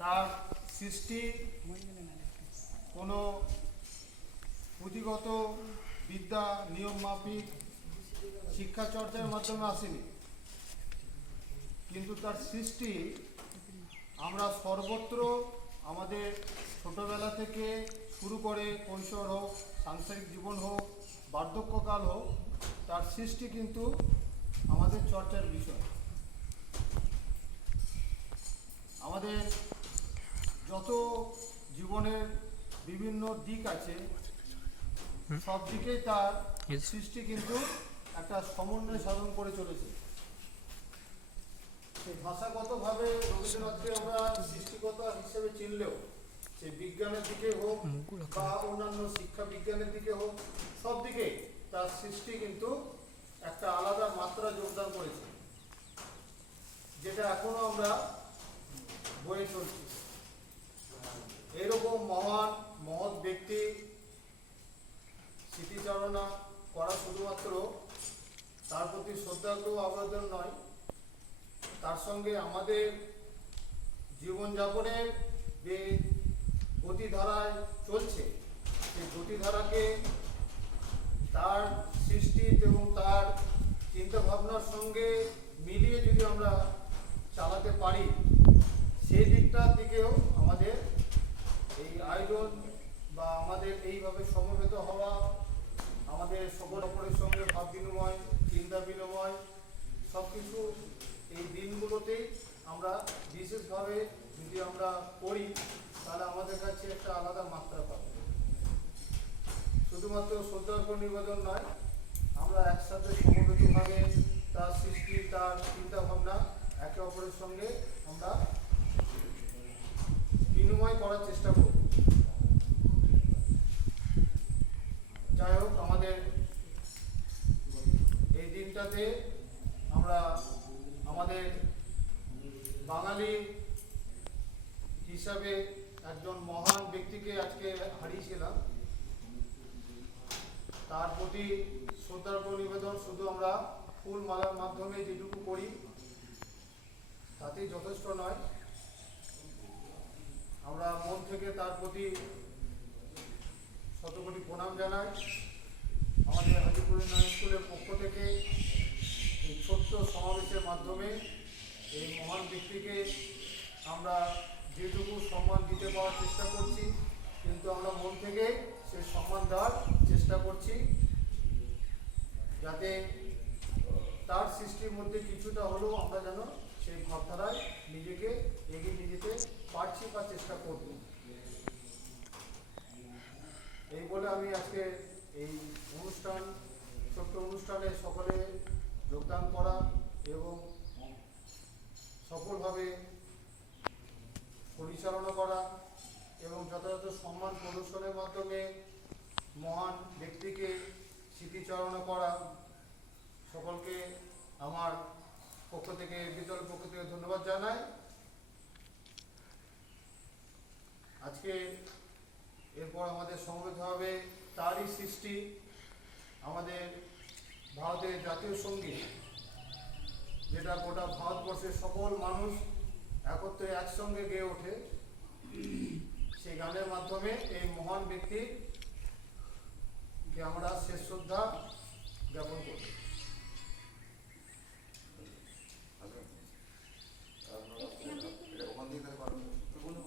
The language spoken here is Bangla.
তার সৃষ্টি কোনো পুঁথিগত বিদ্যা নিয়ম মাফিক শিক্ষা চর্চার মাধ্যমে আসেনি। কিন্তু তার সৃষ্টি আমরা সর্বত্র আমাদের ছোটবেলা থেকে শুরু করে কৈশোর হোক, সাংসারিক জীবন হোক, বার্ধক্যকাল হোক তার সৃষ্টি কিন্তু আমাদের চর্চার বিষয়। আমাদের যত জীবনের বিভিন্ন দিক আছে সব দিকেই তার সৃষ্টি কিন্তু একটা সমন্বয় সাধন করে চলেছে। সেই ভাষাগতভাবে রবীন্দ্রনাথকে আমরা সৃষ্টিকতা হিসেবে চিনলেও সে বিজ্ঞানের দিকে হোক বা অন্যান্য শিক্ষা বিজ্ঞানের দিকে হোক সব দিকে তার সৃষ্টি কিন্তু একটা আলাদা মাত্রা যোগদান করেছে, যেটা এখনও আমরা বয়ে চলছি। এরকম মহান, মহৎ ব্যক্তি স্মৃতিচারণা করা শুধুমাত্র তার প্রতি শ্রদ্ধাগ্রহ আবেদন নয়, তার সঙ্গে আমাদের জীবনযাপনের যে গতিধারায় চলছে, সেই গতিধারাকে তার সৃষ্টি এবং তার চিন্তা ভাবনার সঙ্গে মিলিয়ে যদি আমরা চালাতে পারি, সেই দিকটার দিকেও আমাদের এই আয়োজন বা আমাদের এইভাবে সমবেত হওয়া, আমাদের সকল অপরের সঙ্গে ভাব বিনিময়, চিন্তা বিনিময় সব কিছু এই দিনগুলোতেই আমরা বিশেষভাবে যদি আমরা করি, তাহলে আমাদের কাছে একটা আলাদা মাত্রা পাবে। শুধুমাত্র শ্রদ্ধার্ঘ নিবেদন নয়, আমরা একসাথে সমবেতভাবে তার সৃষ্টি, তার চিন্তা ভাবনা একে অপরের সঙ্গে আমরা বিনিময় করার চেষ্টা করব। যাই হোক, আমাদের এই দিনটাতে আমরা আমাদের বাঙালি হিসাবে একজন মহান ব্যক্তিকে আজকে হারিয়েছিলাম। তার প্রতি শ্রদ্ধার্ঘ নিবেদন শুধু আমরা ফুল মালার মাধ্যমে যেটুকু করি, তাতেই যথেষ্ট নয়। আমরা মন থেকে তার প্রতি শতকোটি প্রণাম জানাই। আমাদের হাজিপুর উন্নয়ন স্কুলের পক্ষ থেকে এই ছোট্ট সমাবেশের মাধ্যমে এই মহান ব্যক্তিকে আমরা যেটুকু সম্মান দিতে পাওয়ার চেষ্টা করছি, কিন্তু আমরা মন থেকে সেই সম্মান দেওয়ার চেষ্টা করছি যাতে তার সৃষ্টির মধ্যে কিছুটা হলেও আমরা যেন সেই ভাবধারায় নিজেকে এগিয়ে নিয়ে যেতে পারছি বা চেষ্টা করব। এই বলে আমি আজকে এই অনুষ্ঠান, ছোট্ট অনুষ্ঠানে সকলে যোগদান করা এবং সফলভাবে পরিচালনা করা এবং যথাযথ সম্মান প্রদর্শনের মাধ্যমে মহান ব্যক্তিকে স্মৃতিচারণা করা। সকলকে আমার পক্ষ থেকে বিদ্যালয় পক্ষ থেকে ধন্যবাদ জানাই। আজকে এরপর আমাদের সমবেত হবে তারই সৃষ্টি, আমাদের ভারতের জাতীয় সংগীত, যেটা গোটা ভারতবর্ষের সকল মানুষ একত্রে একসঙ্গে গেয়ে ওঠে। সেই গানের মাধ্যমে এই মহান ব্যক্তি যে আমরা শেষ শ্রদ্ধা জ্ঞাপন করব।